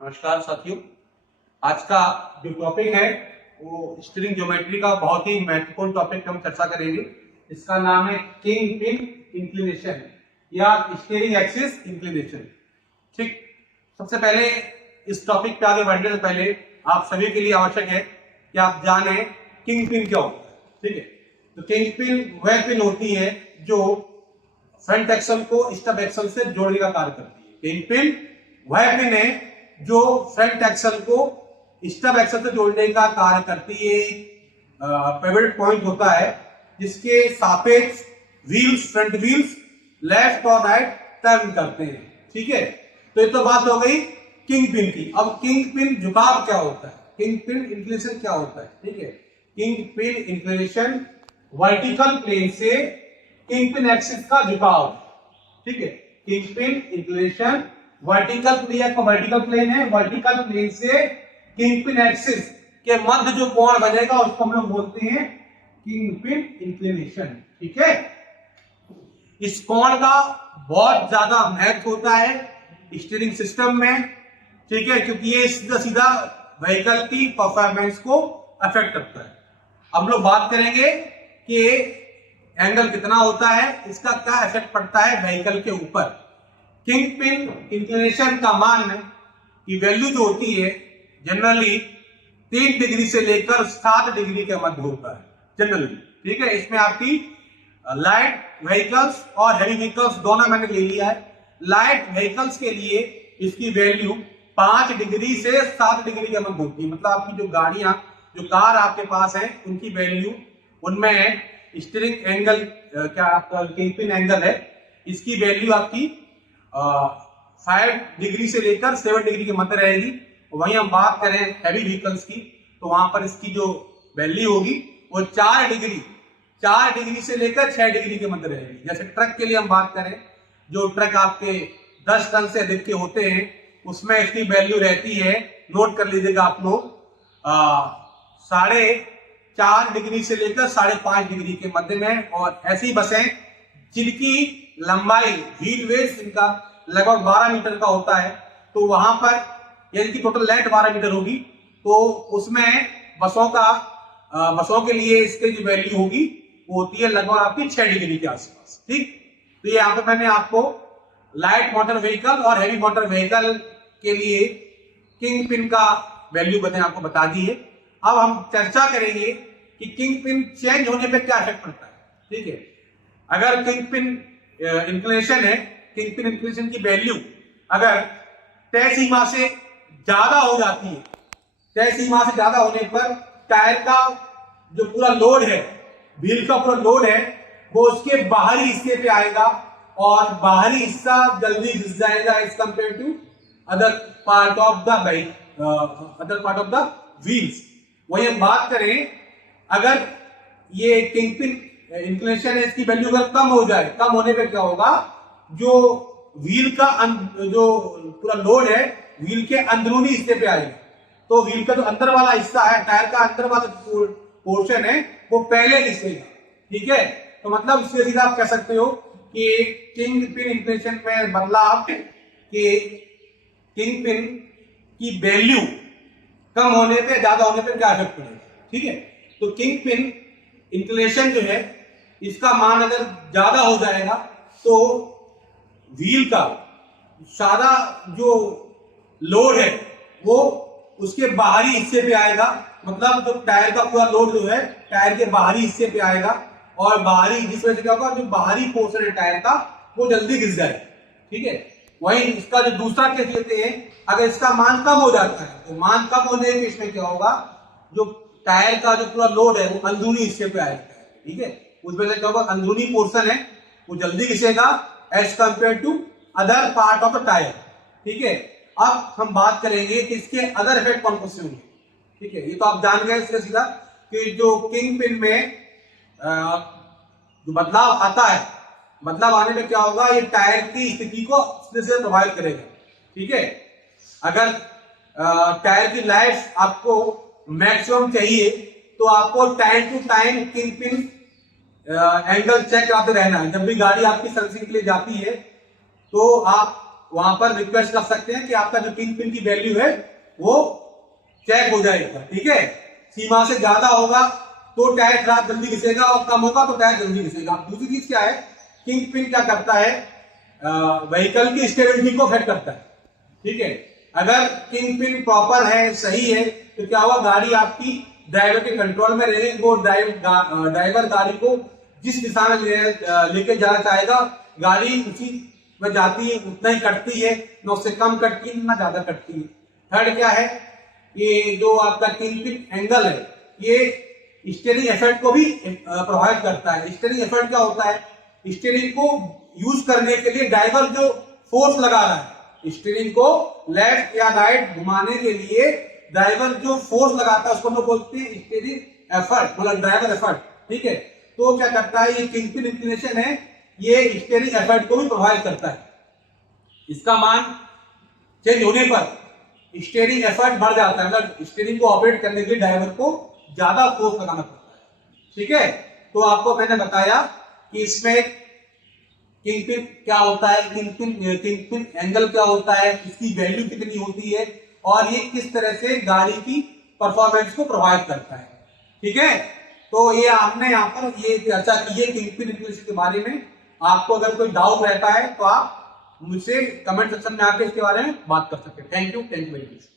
नमस्कार साथियों। आज का जो टॉपिक है वो स्टीयरिंग ज्योमेट्री का बहुत ही महत्वपूर्ण टॉपिक हम चर्चा करेंगे। इसका नाम है किंग पिन इंक्लिनेशन या स्टीयरिंग एक्सिस इंक्लिनेशन। ठीक, सबसे पहले इस टॉपिक पे आगे बढ़ने से पहले आप सभी के लिए आवश्यक है कि आप जाने किंग पिन क्या होता है। ठीक है, तो किंग पिन वह पिन होती है जो फ्रंट एक्सल को स्टब एक्सल से जोड़ने का कार्य करती है। किंग पिन वह पिन है जो फ्रंट एक्सल को स्टब एक्सल से जोड़ने का कार्य करती है। पिवट पॉइंट होता है जिसके सापेक्ष व्हील्स, फ्रंट व्हील्स लेफ्ट और राइट टर्न करते हैं। ठीक है, तो ये तो बात हो गई किंग पिन की। अब किंग पिन झुकाव क्या होता है, किंग पिन इंक्लिनेशन क्या होता है। ठीक है, king pin inclination vertical plane से किंग पिन एक्सिस का झुकाव। ठीक है, king pin inclination vertical plane है, वर्टिकल प्लेन से किंग पिन एक्सिस के मध्य जो कोण बनेगा उसको हम लोग बोलते हैं किंग पिन इंक्लिनेशन। ठीक है, इस कोण का बहुत ज्यादा महत्व होता है स्टीयरिंग सिस्टम में। ठीक है, क्योंकि ये सीधा सीधा व्हीकल की परफॉर्मेंस को अफेक्ट करता है। हम लोग बात करेंगे कि एंगल कितना होता है, इसका क्या इफेक्ट पड़ता है व्हीकल के ऊपर। किंग पिन इंक्लिनेशन का मान की वैल्यू जो होती है जनरली 3 डिग्री से लेकर 7 डिग्री के मध्य होता है जनरली। ठीक है, इसमें आपकी लाइट व्हीकल्स और हेवी व्हीकल्स दोनों मैंने ले लिया है। लाइट व्हीकल्स के लिए इसकी वैल्यू 5 डिग्री से 7 डिग्री के मध्य होती है। मतलब आपकी जो गाड़ियां, जो कार आपके पास है, उनकी वैल्यू, उनमें स्टीयरिंग एंगल क्या आपका किंग पिन एंगल है, इसकी वैल्यू आपकी 5 डिग्री से लेकर 7 डिग्री के मध्य रहेगी। वहीं हम बात करें हैवी व्हीकल्स की, तो वहां पर इसकी जो वैल्यू होगी वो 4 डिग्री से लेकर 6 डिग्री के मध्य रहेगी। जैसे ट्रक के लिए हम बात करें, जो ट्रक आपके 10 टन से अधिक के होते हैं उसमें इसकी वैल्यू रहती है, नोट कर लीजिएगा आप लोग, 4.5 डिग्री से लेकर 5.5 डिग्री के मध्य में। और ऐसी बसें जिनकी लंबाई व्हील बेस इनका लगभग 12 मीटर का होता है, तो वहां पर इनकी टोटल लेंथ 12 मीटर होगी, तो उसमें बसों के लिए इसके जो वैल्यू होगी वो होती है लगभग आपकी 6 डिग्री के आसपास। ठीक, तो ये यहाँ पे मैंने आपको लाइट मोटर व्हीकल और हैवी मोटर व्हीकल के लिए किंग पिन का वैल्यू आपको बता दी है। अब हम चर्चा करेंगे कि किंग पिन चेंज होने पे क्या इफेक्ट पड़ता है। ठीक है, अगर किंग पिन इंक्लिनेशन है, किंग पिन इंक्लिनेशन की वैल्यू अगर तय सीमा से ज्यादा हो जाती है, तय सीमा से ज्यादा होने पर टायर का जो पूरा लोड है, व्हील का पूरा लोड है, वो उसके बाहरी हिस्से पे आएगा और बाहरी हिस्सा जल्दी घिस जाएगा as compare to other part of the wheels. वही हम बात करें, अगर ये किंग पिन इंक्लिनेशन है, इसकी वैल्यू अगर कम हो जाए, कम होने पे क्या होगा, जो व्हील का जो पूरा लोड है व्हील के अंदरूनी हिस्से पे आएगा, तो व्हील का जो अंदर वाला हिस्सा है, टायर का अंदर वाला पोर्शन है, वो पहले घिसेगा। ठीक है, तो मतलब इससे सीधा आप कह सकते हो कि किंग पिन इंक्लिनेशन में बदलाव कि किंग पिन की वैल्यू कम होने पे, ज्यादा होने पे क्या इफेक्ट पड़ेगा। ठीक है, तो किंग पिन इंक्लिनेशन जो है, इसका मान अगर ज्यादा हो जाएगा तो व्हील का सारा जो लोड है वो उसके बाहरी हिस्से पे आएगा। मतलब जो टायर का पूरा लोड जो है टायर के बाहरी हिस्से पे आएगा और बाहरी, जिस वजह से क्या होगा, जो बाहरी पोर्शन है टायर का वो जल्दी घिस जाएगा। ठीक है, वहीं इसका जो दूसरा केस लेते हैं, अगर इसका मान कम हो जाता है, तो मान कम होने के इसमें क्या होगा, जो टायर का जो पूरा लोड है वो अंदरूनी हिस्से पे आएगा। ठीक है, उस वजह से क्या होगा, अंदरूनी पोर्शन है वो जल्दी घिसेगा as compare to other part of the tyre. ठीक है, अब हम बात करेंगे कि इसके अदर इफेक्ट कौन कौन से होंगे। ठीक है, ये तो आप जान गए इसका सीधा कि जो किंग पिन में जो बदलाव आता है, बदलाव आने में क्या होगा, ये टायर की स्थिति को से प्रभावित करेगा। ठीक है, अगर टायर की लाइफ आपको मैक्सिमम चाहिए तो आपको time to time king pin angle check कराते रहना है। जब भी गाड़ी आपकी सर्विसिंग के लिए जाती है तो आप वहां पर रिक्वेस्ट कर सकते हैं कि आपका जो किंग पिन की वैल्यू है वो चेक हो जाएगा। ठीक है, सीमा से ज्यादा होगा तो टायर खराब जल्दी घिसेगा और कम होगा तो टायर जल्दी घिसेगा। दूसरी चीज क्या है, किंग पिन क्या करता है, व्हीकल की स्टेबिलिटी को अफेक्ट करता है। ठीक है, अगर किंग पिन प्रॉपर है, सही है, तो क्या हुआ, गाड़ी आपकी ड्राइवर के कंट्रोल में रहेगी। वो ड्राइवर गाड़ी को जिस दिशा में लेके जाना चाहेगा, गाड़ी उसी में जाती है, उतना ही कटती है, न उससे कम कटती है ना ज्यादा कटती है। थर्ड क्या है, ये जो आपका किंग पिन एंगल है, ये स्टीयरिंग एफर्ट को भी प्रभावित करता है। स्टीयरिंग एफर्ट क्या होता है, स्टीयरिंग को यूज करने के लिए ड्राइवर जो फोर्स लगा रहा है, स्टीयरिंग को लेफ्ट या राइट घुमाने के लिए ड्राइवर जो फोर्स लगाता है उसको हम बोलते हैं स्टीयरिंग एफर्ट, मतलब ड्राइवर एफर्ट। ठीक है, तो क्या करता है, ये किंग पिन इंक्लिनेशन है, ये स्टीयरिंग एफर्ट को भी प्रभावित करता है। इसका मान चेंज होने पर स्टीयरिंग एफर्ट बढ़ जाता है, मतलब स्टीयरिंग को ऑपरेट करने के लिए ड्राइवर को ज्यादा फोर्स लगाना पड़ता है। ठीक है, तो आपको मैंने बताया कि इसमें किंग पिन क्या होता है, किंग पिन एंगल क्या होता है, इसकी वैल्यू कितनी होती है और ये किस तरह से गाड़ी की परफॉर्मेंस को प्रभावित करता है। ठीक है, तो ये हमने यहाँ पर ये चर्चा की है किंग पिन इंक्लिनेशन के बारे में। आपको अगर कोई डाउट रहता है तो आप मुझसे कमेंट सेक्शन में आके इसके बारे में बात कर सकते हैं। Thank you very much.